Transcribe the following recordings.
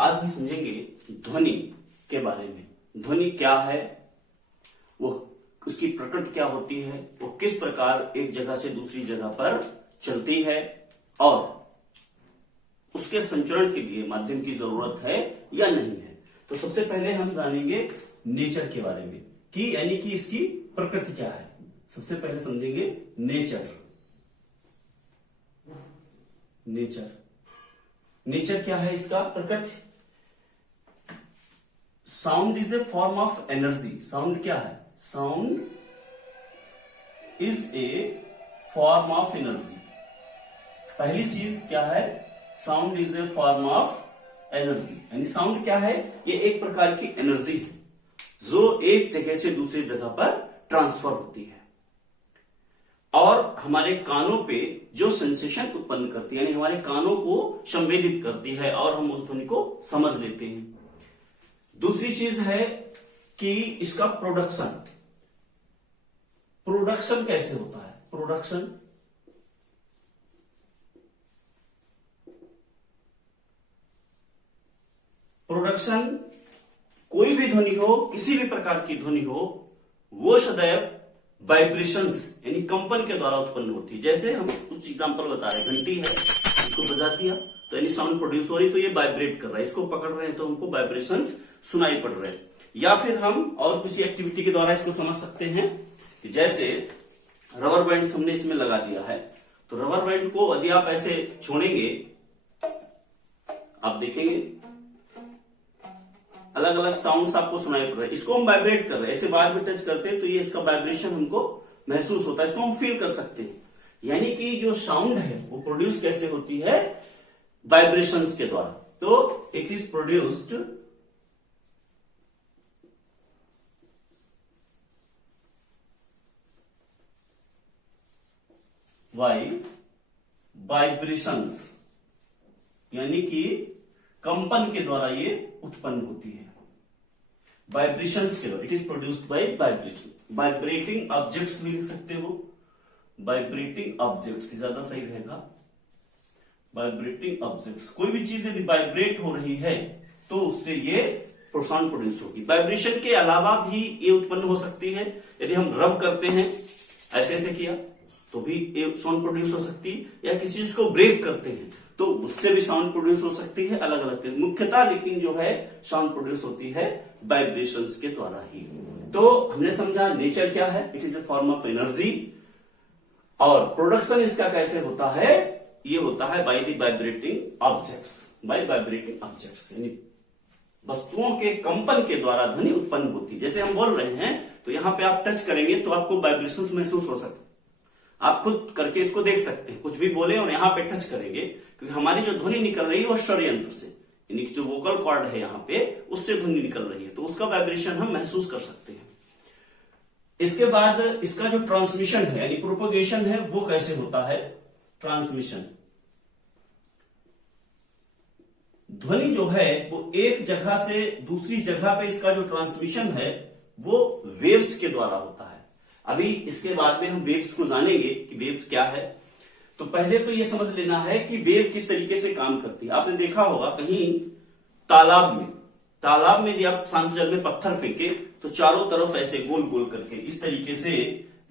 आज हम समझेंगे ध्वनि के बारे में। ध्वनि क्या है, वो उसकी प्रकृति क्या होती है, वो किस प्रकार एक जगह से दूसरी जगह पर चलती है और उसके संचरण के लिए माध्यम की जरूरत है या नहीं है। तो सबसे पहले हम जानेंगे नेचर के बारे में कि यानी कि इसकी प्रकृति क्या है। सबसे पहले समझेंगे नेचर। नेचर क्या है इसका प्रकृति। Sound is a form of energy. Sound क्या है? Sound is a form of energy. पहली चीज क्या है? Sound is a form of energy. यानी साउंड क्या है? ये एक प्रकार की एनर्जी है जो एक जगह से दूसरी जगह पर ट्रांसफर होती है और हमारे कानों पे जो सेंसेशन उत्पन्न करती है, यानी हमारे कानों को संवेदित करती है और हम उस ध्वनि को समझ लेते हैं। दूसरी चीज है कि इसका प्रोडक्शन कैसे होता है। प्रोडक्शन कोई भी ध्वनि हो, किसी भी प्रकार की ध्वनि हो, वो सदैव वाइब्रेशंस यानी कंपन के द्वारा उत्पन्न होती है। जैसे हम कुछ एग्जांपल बता रहे हैं, घंटी है, इसको बजा दिया तो यानी साउंड प्रोड्यूस हो रही, तो ये वाइब्रेट कर रहा है, इसको पकड़ रहे हैं तो हमको वाइब्रेशंस सुनाई पड़ रहे हैं। या फिर हम और किसी एक्टिविटी के द्वारा इसको समझ सकते हैं कि जैसे रबर बैंड हमने इसमें लगा दिया है, तो रबर बैंड को यदि आप ऐसे छोड़ेंगे, आप देखेंगे अलग अलग साउंड्स आपको सुनाई पड़ रहे हैं। इसको हम वाइब्रेट कर रहे हैं, ऐसे बार में टच करते हैं तो ये इसका वाइब्रेशन हमको महसूस होता है, इसको हम फील कर सकते हैं। यानी कि जो साउंड है वो प्रोड्यूस कैसे होती है? वाइब्रेशंस के द्वारा। तो इट इज प्रोड्यूस्ड वाइब्रेशंस, यानी कि कंपन के द्वारा ये उत्पन्न होती है। वाइब्रेशंस के द्वारा it is produced bye vibration. Vibrating objects भी लिख सकते हो, वाइब्रेटिंग ऑब्जेक्ट्स ज्यादा सही रहेगा। वाइब्रेटिंग ऑब्जेक्ट्स, कोई भी चीज यदि वाइब्रेट हो रही है तो उससे ये साउंड प्रोड्यूस होगी। वाइब्रेशन के अलावा भी ये उत्पन्न हो सकती है। यदि हम रब करते हैं, ऐसे ऐसे किया तो भी ये साउंड प्रोड्यूस हो सकती है, या किसी चीज को ब्रेक करते हैं तो उससे भी साउंड प्रोड्यूस हो सकती है, अलग अलग तरह। मुख्यतः लेकिन जो है साउंड प्रोड्यूस होती है वाइब्रेशंस के द्वारा ही। तो हमने समझा नेचर क्या है, it is a form of energy. और प्रोडक्शन इसका कैसे होता है? ये होता है by the vibrating objects. By vibrating objects यानी वस्तुओं के कंपन के द्वारा ध्वनि उत्पन्न होती है। जैसे हम बोल रहे हैं तो यहां पे आप टच करेंगे तो आपको वाइब्रेशंस महसूस हो सकते हैं। आप खुद करके इसको देख सकते हैं। कुछ भी बोले और यहां पे टच करेंगे, क्योंकि हमारी जो ध्वनि निकल रही है वो स्वर यंत्र से, यानी कि जो वोकल कॉर्ड है यहाँ पे, उससे ध्वनि निकल रही है, तो उसका वाइब्रेशन हम महसूस कर सकते हैं। इसके बाद इसका जो ट्रांसमिशन है यानी प्रोपोगेशन है, वो कैसे होता है? ट्रांसमिशन, ध्वनि जो है वो एक जगह से दूसरी जगह पे इसका जो ट्रांसमिशन है वो वेव्स के द्वारा होता है। अभी इसके बाद में हम वेव्स को जानेंगे कि वेव्स क्या है। तो पहले तो ये समझ लेना है कि वेव किस तरीके से काम करती है। आपने देखा होगा कहीं तालाब में यदि आप शांत जल में पत्थर फेंके तो चारों तरफ ऐसे गोल गोल करके इस तरीके से,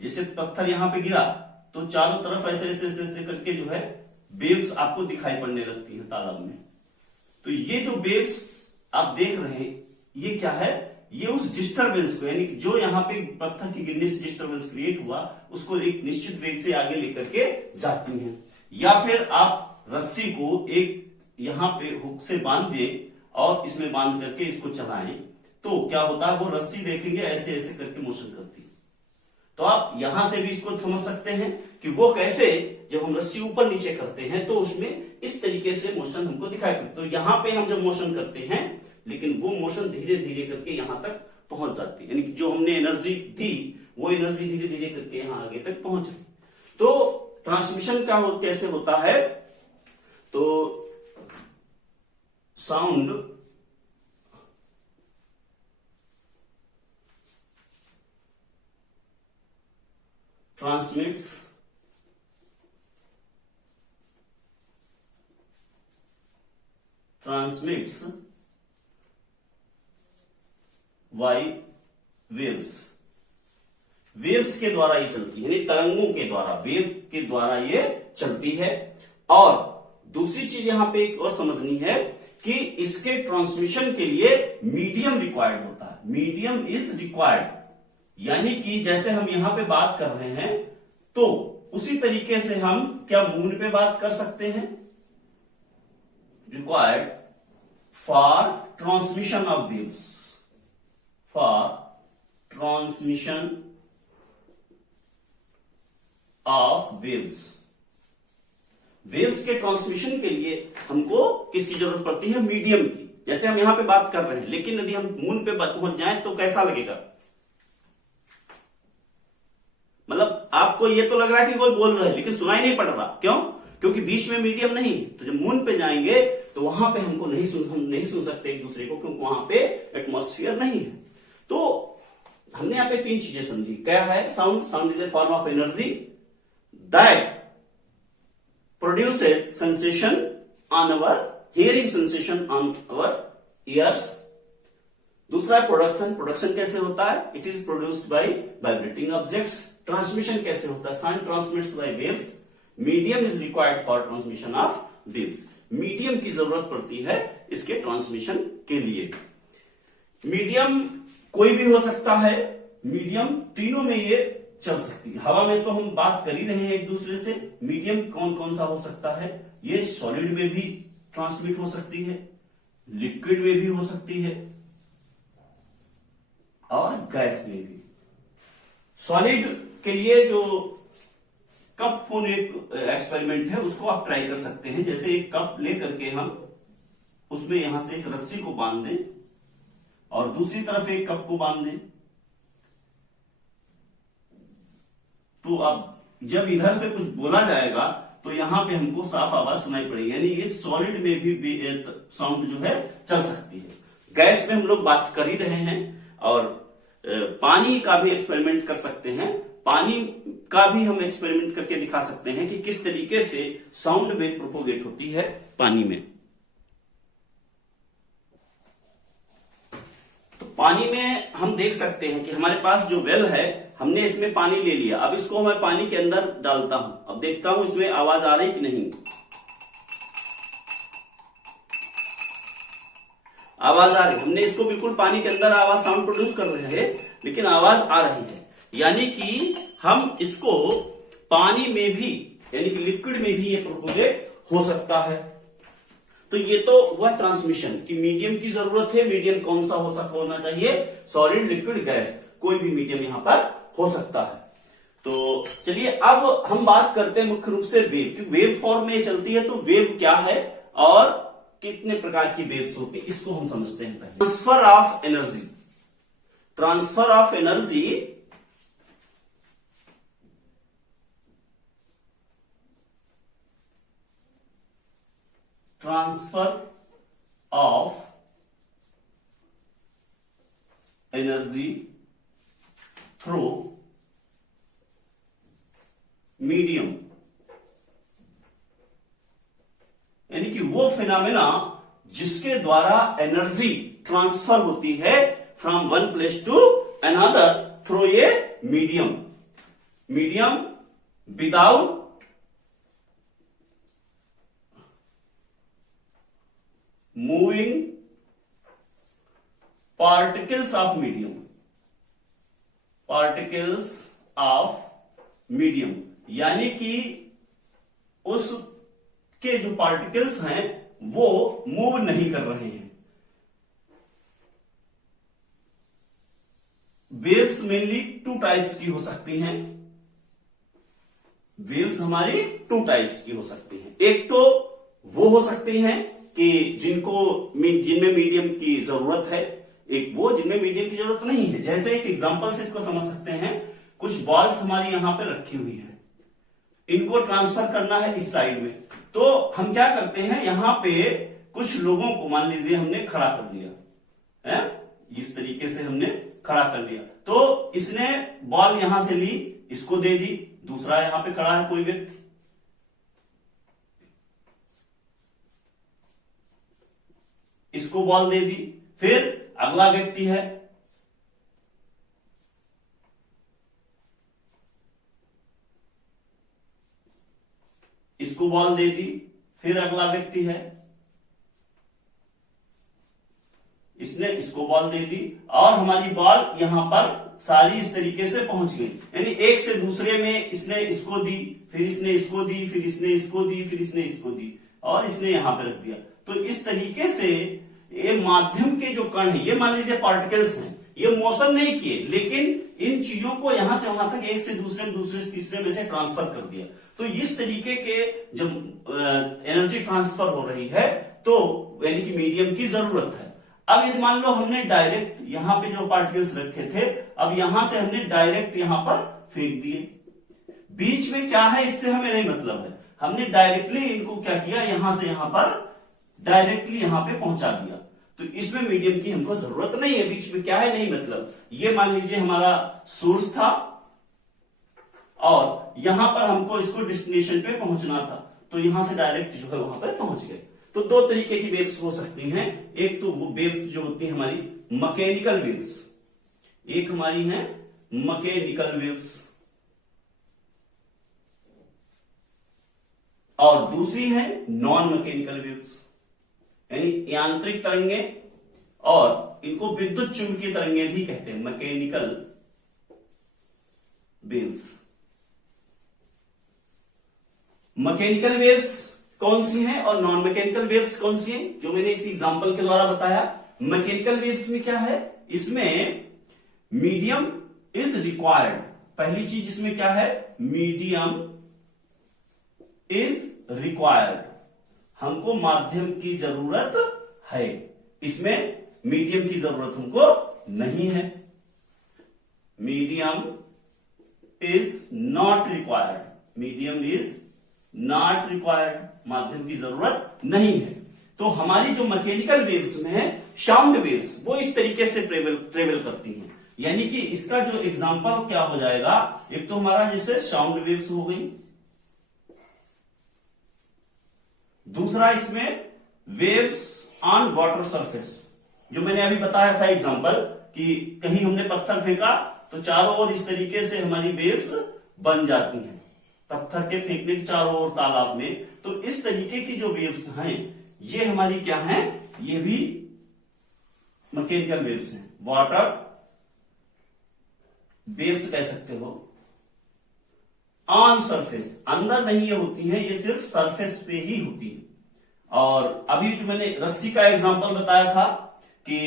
जैसे पत्थर यहां पे गिरा तो चारों तरफ ऐसे ऐसे ऐसे, ऐसे करके जो है वेव्स आपको दिखाई पड़ने लगती है तालाब में। तो ये जो वेव्स आप देख रहे हैं ये क्या है? ये उस डिस्टरबेंस को, यानी जो यहाँ पे पत्थर की गिरने से डिस्टरबेंस क्रिएट हुआ उसको एक निश्चित वेग से आगे लेकर के जाती हैं। या फिर आप रस्सी को एक यहाँ पे हुक से बांध दे और इसमें बांध करके इसको चलाएं तो क्या होता है? वो रस्सी देखेंगे ऐसे ऐसे करके मोशन करती है। तो आप यहां से भी इसको समझ सकते हैं कि वो कैसे, जब हम रस्सी ऊपर नीचे करते हैं तो उसमें इस तरीके से मोशन हमको दिखाई पड़ता है। तो यहां पे हम जब मोशन करते हैं, लेकिन वो मोशन धीरे धीरे करके यहां तक पहुंच जाती है, यानी कि जो हमने एनर्जी दी वो एनर्जी धीरे धीरे करके यहां आगे तक पहुंच रही। तो ट्रांसमिशन का कैसे होता है? तो sound transmits by waves. Waves के द्वारा ये चलती है, यानी तरंगों के द्वारा, वेव के द्वारा ये चलती है। और दूसरी चीज यहां पे एक और समझनी है कि इसके ट्रांसमिशन के लिए मीडियम रिक्वायर्ड होता है। मीडियम इज रिक्वायर्ड, यानी कि जैसे हम यहां पे बात कर रहे हैं तो उसी तरीके से हम क्या मून पे बात कर सकते हैं। Required for transmission of waves, for transmission of waves. Waves के ट्रांसमिशन के लिए हमको किसकी जरूरत पड़ती है, मीडियम की। जैसे हम यहां पे बात कर रहे हैं, लेकिन यदि हम मून पे पहुंच जाएं तो कैसा लगेगा, मतलब आपको ये तो लग रहा है कि कोई बोल रहा है लेकिन सुनाई नहीं पड़ रहा। क्यों? क्योंकि बीच में मीडियम नहीं है। तो जब मून पे जाएंगे तो वहां पे हमको हम नहीं सुन सकते एक दूसरे को, क्योंकि वहां पे एटमॉस्फेयर नहीं है। तो हमने यहां पे तीन चीजें समझी। क्या है sound? Sound is a form of energy that produces sensation on our hearing, sensation on our ears। दूसरा है प्रोडक्शन। प्रोडक्शन कैसे होता है? It is produced by vibrating objects. Transmission कैसे होता है? Sound transmits by waves. Medium is required for transmission of waves. Medium की जरूरत पड़ती है इसके ट्रांसमिशन के लिए। मीडियम कोई भी हो सकता है, मीडियम तीनों में ये चल सकती है। हवा में तो हम बात कर ही रहे हैं एक दूसरे से। मीडियम कौन कौन सा हो सकता है? ये सॉलिड में भी ट्रांसमिट हो सकती है, लिक्विड में भी हो सकती है और गैस में भी। सॉलिड के लिए जो कप फोन एक एक्सपेरिमेंट है उसको आप ट्राई कर सकते हैं। जैसे एक कप लेकर के हम उसमें यहां से एक रस्सी को बांध दें और दूसरी तरफ एक कप को बांध दें, तो अब जब इधर से कुछ बोला जाएगा तो यहां पे हमको साफ आवाज सुनाई पड़ेगी, यानी ये सॉलिड में भी साउंड जो है चल सकती है। गैस में हम लोग बात कर ही रहे हैं। और पानी का भी एक्सपेरिमेंट कर सकते हैं। पानी का भी हम एक्सपेरिमेंट करके दिखा सकते हैं कि किस तरीके से साउंड वेव प्रोपोगेट होती है पानी में। तो पानी में हम देख सकते हैं कि हमारे पास जो वेल है, हमने इसमें पानी ले लिया। अब इसको मैं पानी के अंदर डालता हूं। अब देखता हूं इसमें आवाज आ रही कि नहीं। आवाज आ रही। हमने इसको बिल्कुल पानी के अंदर आवाज साउंड प्रोड्यूस कर रहे हैं, लेकिन आवाज आ रही है। यानी कि हम इसको पानी में भी, यानी कि लिक्विड में भी ये प्रोपोगेट हो सकता है। तो ये तो हुआ ट्रांसमिशन की मीडियम की जरूरत है। मीडियम कौन सा होना चाहिए? सॉलिड, लिक्विड, गैस, कोई भी मीडियम यहां पर हो सकता है। तो चलिए अब हम बात करते हैं मुख्य रूप से वेव की। वेव फॉर्म में चलती है, तो वेव क्या है और कितने प्रकार की वेव्स होती है इसको हम समझते हैं पहले। Transfer of energy. Transfer of energy transfer of energy through medium, यानी कि वो फिनोमेना जिसके द्वारा एनर्जी ट्रांसफर होती है from one place to another through a medium. Medium without moving particles of medium, particles of medium, यानी कि उसके जो पार्टिकल्स हैं वो मूव नहीं कर रहे हैं। वेव्स मेनली टू टाइप्स की हो सकती हैं। वेव्स हमारी टू टाइप्स की हो सकती हैं। एक तो वो हो सकती हैं कि जिनमें मीडियम की जरूरत है, एक वो जिनमें मीडियम की जरूरत नहीं है। जैसे एक एग्जांपल से इसको समझ सकते हैं, कुछ बॉल्स हमारी यहां पे रखी हुई है, इनको ट्रांसफर करना है इस साइड में। तो हम क्या करते हैं, यहां पे कुछ लोगों को मान लीजिए हमने खड़ा कर दिया है, इस तरीके से हमने खड़ा कर लिया। तो इसने बॉल यहां से ली, इसको दे दी, दूसरा यहां पे खड़ा है कोई व्यक्ति, इसको बॉल दे दी, फिर अगला व्यक्ति है इसको बॉल दे दी, फिर अगला व्यक्ति है, इसने इसको बॉल दे दी और हमारी बॉल यहां पर सारी इस तरीके से पहुंच गई। यानी एक से दूसरे में इसने इसको दी, फिर इसने इसको दी, फिर इसने इसको दी, फिर इसने इसको दी और इसने यहां पे रख दिया। तो इस तरीके से ये माध्यम के जो कण है, ये मान लीजिए पार्टिकल्स हैं, ये मोशन नहीं किए लेकिन इन चीजों को यहां से वहां तक एक से दूसरे में, दूसरे से तीसरे में से ट्रांसफर कर दिया। तो इस तरीके के जब एनर्जी ट्रांसफर हो रही है तो यानी कि मीडियम की जरूरत है। अब यदि मान लो हमने डायरेक्ट यहां पे जो पार्टिकल्स रखे थे, अब यहां से हमने डायरेक्ट यहां पर फेंक दिए, बीच में क्या है इससे हमें नहीं मतलब है, हमने डायरेक्टली इनको क्या किया, यहां से यहां पर डायरेक्टली यहां पे पहुंचा दिया। तो इसमें मीडियम की हमको जरूरत नहीं है, बीच में क्या है नहीं मतलब। ये मान लीजिए हमारा सोर्स था और यहां पर हमको इसको डेस्टिनेशन पे पहुंचना था, तो यहां से डायरेक्ट जो है वहां पर पहुंच गए। तो दो तरीके की वेव्स हो सकती हैं, एक तो वो वेव्स जो होती है हमारी मैकेनिकल वेव्स, एक हमारी है मैकेनिकल वेव्स और दूसरी है नॉन मैकेनिकल वेव्स, यानी यांत्रिक तरंगे और इनको विद्युत चुंबकीय तरंगे भी कहते हैं, मैकेनिकल वेव्स। मैकेनिकल वेव्स कौन सी हैं और नॉन मैकेनिकल वेव्स कौन सी हैं, जो मैंने इसी एग्जांपल के द्वारा बताया। मैकेनिकल वेव्स में क्या है, इसमें मीडियम इज रिक्वायर्ड, पहली चीज इसमें क्या है, मीडियम इज रिक्वायर्ड, हमको माध्यम की जरूरत है, इसमें मीडियम की जरूरत हमको नहीं है। Medium is not required, medium is not required, माध्यम की जरूरत नहीं है। तो हमारी जो मैकेनिकल वेव्स में है, साउंड वेव्स, वो इस तरीके से ट्रेवल करती हैं। यानी कि इसका जो एग्जांपल क्या हो जाएगा, एक तो हमारा जैसे साउंड वेव्स हो गई, दूसरा इसमें वेव्स ऑन वाटर सरफेस, जो मैंने अभी बताया था एग्जांपल कि कहीं हमने पत्थर फेंका तो चारों ओर इस तरीके से हमारी वेव्स बन जाती हैं, पत्थर के फेंकने के चारों ओर तालाब में। तो इस तरीके की जो वेव्स हैं ये हमारी क्या हैं, ये भी मैकेनिकल वेव्स हैं, वाटर वेव्स कह सकते हो। ऑन सरफेस, अंदर नहीं ये होती है, ये सिर्फ सरफेस पे ही होती है। और अभी जो मैंने रस्सी का एग्जांपल बताया था कि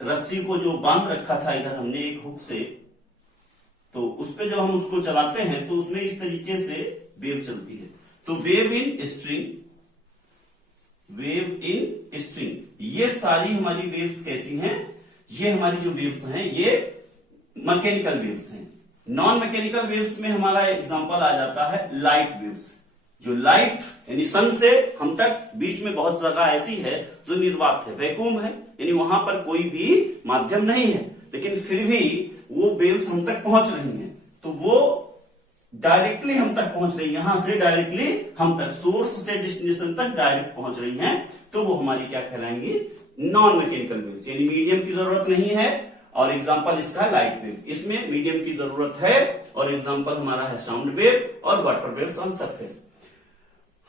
रस्सी को जो बांध रखा था इधर हमने एक हुक से, तो उस पे जब हम उसको चलाते हैं तो उसमें इस तरीके से वेव चलती है। तो wave in string, wave in string, ये सारी हमारी वेव्स कैसी हैं, ये हमारी जो वेव्स हैं ये मैकेनिकल वेव्स हैं। नॉन मैकेनिकल वेव्स में हमारा एग्जांपल आ जाता है लाइट वेव्स, जो लाइट यानी सन से हम तक बीच में बहुत जगह ऐसी है जो निर्वात है, वैक्यूम है, यानी वहां पर कोई भी माध्यम नहीं है, लेकिन फिर भी वो वेव्स हम तक पहुंच रही हैं। तो वो डायरेक्टली हम तक पहुंच रही है, यहां से डायरेक्टली हम तक, सोर्स से डेस्टिनेशन तक डायरेक्ट पहुंच रही हैं, तो वो हमारी क्या कहलाएंगी, नॉन मैकेनिकल वेव्स, यानी मीडियम की जरूरत नहीं है। और एग्जांपल इसका लाइट वेव, इसमें मीडियम की जरूरत है। और एग्जांपल हमारा है साउंड वेव और वाटर वेव्स ऑन सरफेस।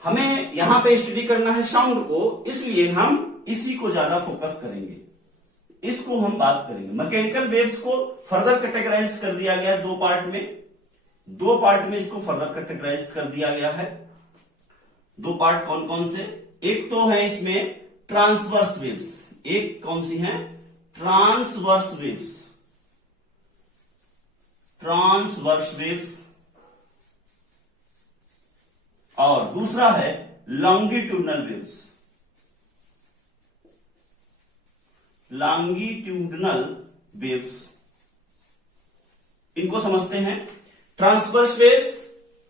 हमें यहां पे स्टडी करना है साउंड को, इसलिए हम इसी को ज्यादा फोकस करेंगे, इसको हम बात करेंगे। मैकेनिकल वेव्स को फर्दर कैटेगराइज कर दिया गया दो पार्ट में इसको फर्दर कैटेगराइज कर दिया गया है। दो पार्ट कौन कौन से, एक तो है इसमें ट्रांसवर्स वेव्स, एक कौन सी है, ट्रांसवर्स वेव्स, ट्रांसवर्स वेव्स, और दूसरा है लॉन्गिट्यूडनल वेव्स, लॉन्गिट्यूडनल वेव्स। इनको समझते हैं, ट्रांसवर्स वेव्स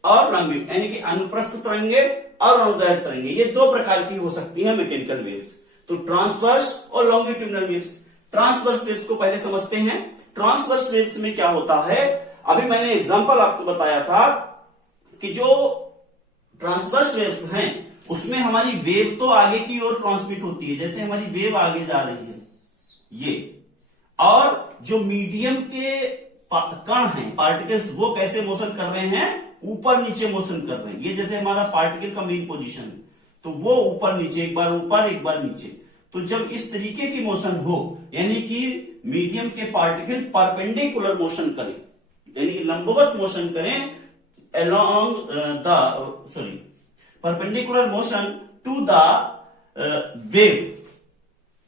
और लॉन्गिट्यूड, यानी कि अनुप्रस्थ तरंगे और अनुदैर्घ्य तरंगे, ये दो प्रकार की हो सकती हैं मैकेनिकल वेव्स। तो ट्रांसवर्स और लॉन्गिट्यूडनल वेव्स। ट्रांसवर्स वेव्स को पहले समझते हैं। ट्रांसवर्स वेव्स में क्या होता है, अभी मैंने एग्जांपल आपको बताया था कि जो ट्रांसवर्स वेव्स हैं उसमें हमारी वेव तो आगे की ओर ट्रांसमिट होती है, जैसे हमारी वेव आगे जा रही है ये, और जो मीडियम के कण हैं, पार्टिकल्स, वो कैसे मोशन कर रहे हैं, ऊपर नीचे मोशन कर रहे हैं, ये जैसे हमारा पार्टिकल का मेन पोजीशन है, तो वो ऊपर नीचे, एक बार ऊपर एक बार नीचे। तो जब इस तरीके की मोशन हो, यानी कि मीडियम के पार्टिकल परपेंडिकुलर मोशन करें, यानी कि लंबवत मोशन करें along perpendicular motion to the wave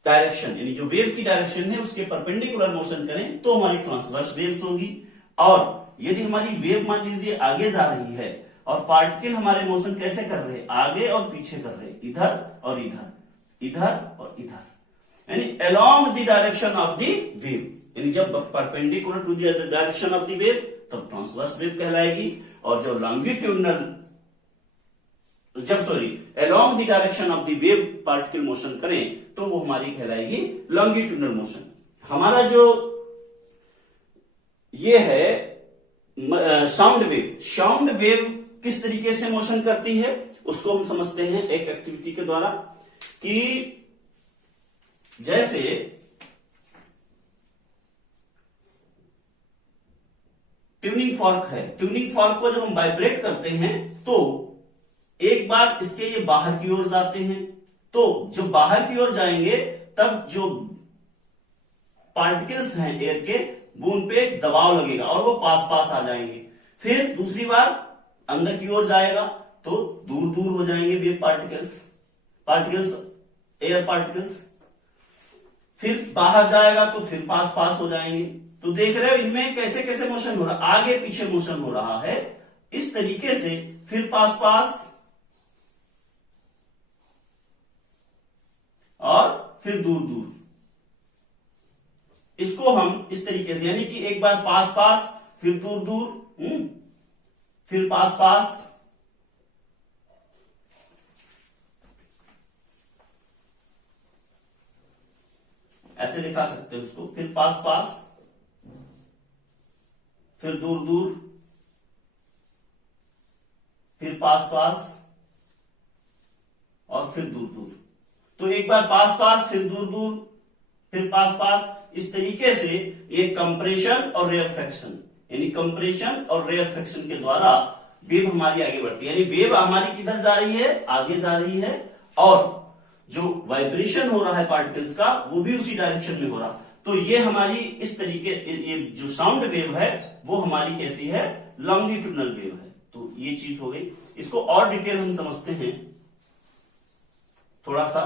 direction, यानी जो वेव की डायरेक्शन है उसके परपेंडिकुलर मोशन करें तो हमारी ट्रांसवर्स वेव्स होगी। और यदि हमारी वेव मान लीजिए आगे जा रही है और पार्टिकल हमारे मोशन कैसे कर रहे हैं, आगे और पीछे कर रहे हैं, इधर और इधर, इधर और इधर, यानी along the direction of the wave, यानी जब perpendicular to the direction of the wave तब ट्रांसवर्स वेव कहलाएगी। और जो longitudinal along the direction of the wave particle motion करें तो वो हमारी कहलाएगी लॉन्गिट्यूडनल मोशन। हमारा जो ये है साउंड वेव किस तरीके से मोशन करती है उसको हम समझते हैं एक एक्टिविटी के द्वारा, कि जैसे ट्यूनिंग फॉर्क है, ट्यूनिंग फॉर्क को जब हम वाइब्रेट करते हैं तो एक बार इसके ये बाहर की ओर जाते हैं, तो जब बाहर की ओर जाएंगे तब जो पार्टिकल्स हैं एयर के वो उन पे दबाव लगेगा और वो पास पास आ जाएंगे। फिर दूसरी बार अंदर की ओर जाएगा तो दूर दूर हो जाएंगे वेव पार्टिकल्स एयर पार्टिकल्स। फिर बाहर जाएगा तो फिर पास पास हो जाएंगे। तो देख रहे हो इनमें कैसे कैसे मोशन हो रहा है, आगे पीछे मोशन हो रहा है इस तरीके से। फिर पास पास और फिर दूर दूर, इसको हम इस तरीके से, यानी कि एक बार पास पास फिर दूर दूर, फिर पास पास, ऐसे दिखा सकते हो उसको, फिर पास पास फिर दूर दूर, फिर पास पास और फिर दूर दूर। तो एक बार पास पास फिर दूर दूर फिर पास पास, इस तरीके से ये कंप्रेशन और रेयरफेक्शन, यानी कंप्रेशन और रेयरफेक्शन के द्वारा वेव हमारी आगे बढ़ती है। यानी वेव हमारी किधर जा रही है, आगे जा रही है, और जो वाइब्रेशन हो रहा है पार्टिकल्स का वो भी उसी डायरेक्शन में हो रहा। तो ये हमारी इस तरीके, ये जो साउंड वेव है वो हमारी कैसी है, लॉन्गिट्यूडनल वेव है। तो ये चीज हो गई। इसको और डिटेल हम समझते हैं थोड़ा सा।